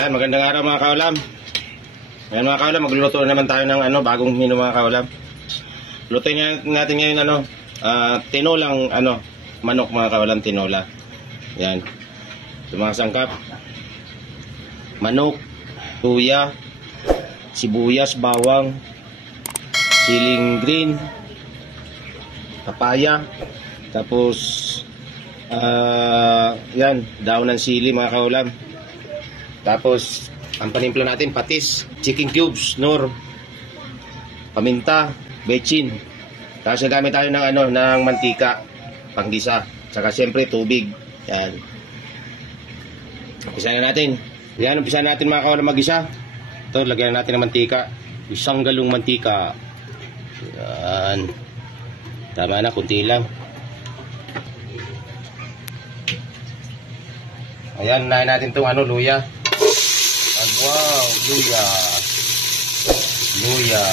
Yan, magandang araw mga kaulam. Ayan mga kaulam, magluluto naman tayo ng bagong menu mga kaulam. Lutuin natin ngayon tinolang manok mga kaulam, tinola. Yan. Yung mga sangkap, manok, luya, sibuyas, bawang, siling green, papaya, tapos yan, daon ng sili mga kaulam. Tapos ang panimpla natin, patis, chicken cubes, nor, paminta, bechin. Tapos nagamit tayo ng mantika, panggisa, saka siyempre tubig. Yan. Umpisa na natin. Yan, umpisa natin mga kaulam mag-isa. Ito, lagyan natin ng mantika. Isang galong mantika. Yan. Tama na, kunti lang. Ayan, unahin natin itong luya. Wow, luya. Luya.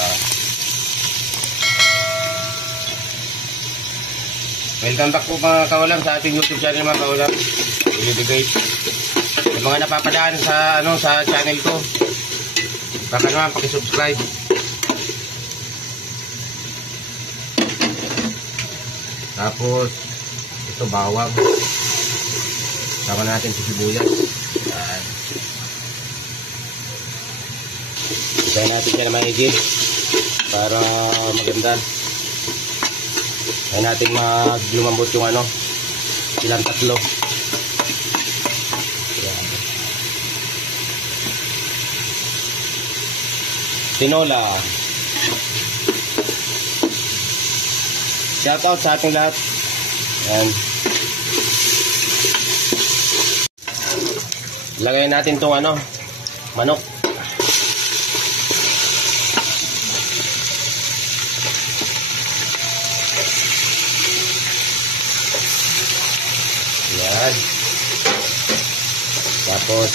Welcome back po mga kaulam sa ating YouTube channel mga kaulam. Debate. Yung mga napapadaan sa channel ko, baka naman paki-subscribe. Tapos ito bawang. Sama natin si sibuyas. Yan. Isayin natin siya na maigit para maganda. Ayaw natin lumambot yung silang tatlo. Yan. Tinola. Shout out sa ating lahat. Yan. Lagay natin itong manok. Yan. Tapos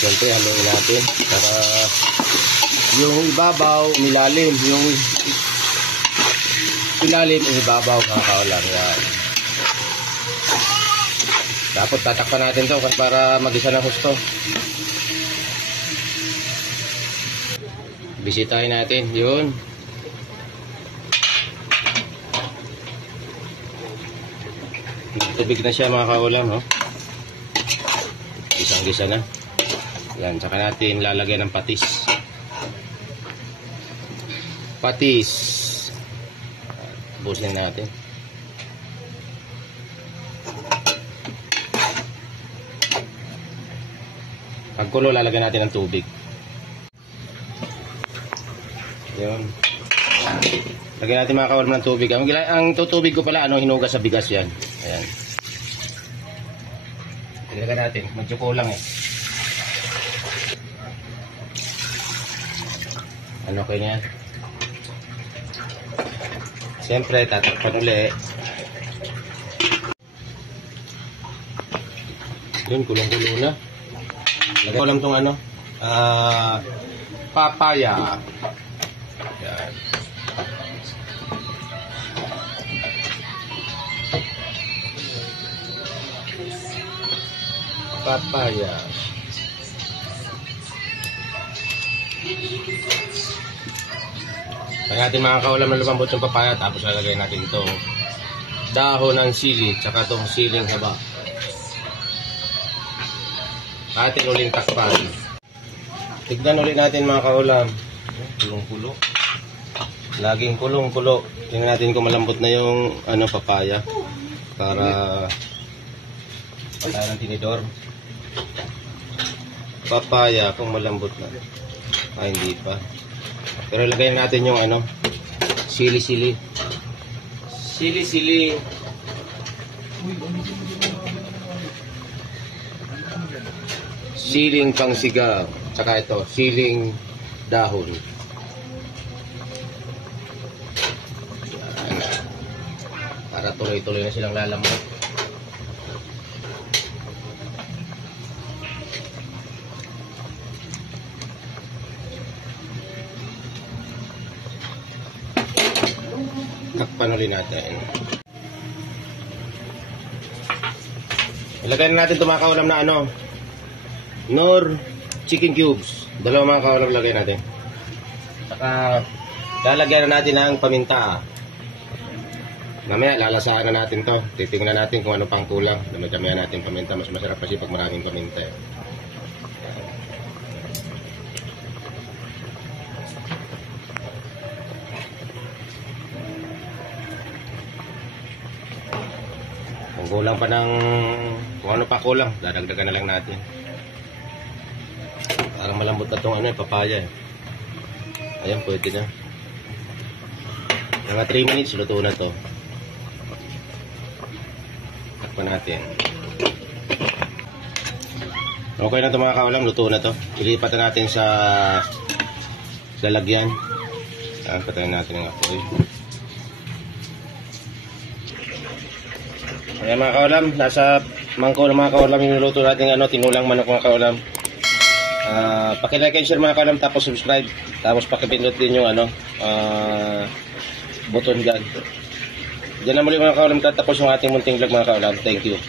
siyempre haluin natin para yung ibabaw nilalim, yung ilalim ibabaw kakaulang. Yan. Tapos tatakpan natin to para mag-isa ng husto. Bisitahin natin yun. Tubig na siya mga kaulam, no? Gisang-gisa na. Yan, saka natin lalagyan ng patis. Patis. Busin natin. Pagkulo, lalagyan natin ng tubig. Yun. Lagyan natin mga kaulam ng tubig. Ang tutubig ko pala, hinugas sa bigas yan. Ayan. Ilagay natin. Medyo kulang eh. Okay na yan. Siyempre, tatakpan ulit. Yun, kulong-kulo na. Lagay ko lang itong papaya. Yan. Papaya. Lagyan natin mga kaulam na lumambot yung papaya. Tapos lalagay natin itong dahon ng sili. Tsaka itong siling haba. Atin uling takpan. Tignan ulit natin mga kaulam. Kulong-kulo. Laging kulong-kulo. Tingnan natin kung malambot na yung papaya. Para patayan ng tinidor. Papaya kung malambot na. Hindi pa. Pero lagyan natin yung sili-sili. Sili-sili. Siling pangsigaw. Tsaka ito, siling dahon. Yan. Para tuloy-tuloy na silang lalamot. Takpan ulit natin. Ilagay na natin ito mga kaulam na nor, chicken cubes. Dalawa mga kaulam lagay natin. Saka lalagyan na natin ng paminta. Mamaya lalasaan na natin to. Titingnan natin kung ano pang kulang. Damihan natin paminta. Mas masarap kasi pag maraming paminta. Kung kulang pa ng kung ano pa kulang, dadagdagan na lang natin. Parang malambot na itong papaya Ayan, pwede na. Mga 3 minutes, luto na to. Takpan natin. Okay na ito mga kaulam, luto na to. Ilipat na natin sa lalagyan. Ayan, patayin natin ang apoy. Ayan mga kaulam, nasa mangko ng mga kaulam yung niluto natin tinulang manok mga kaulam. Paki-like and share mga kaulam, tapos subscribe. Tapos pakipindot din yung button dyan. Diyan na muli mga kaulam, tatapos yung ating munting vlog mga kaulam. Thank you.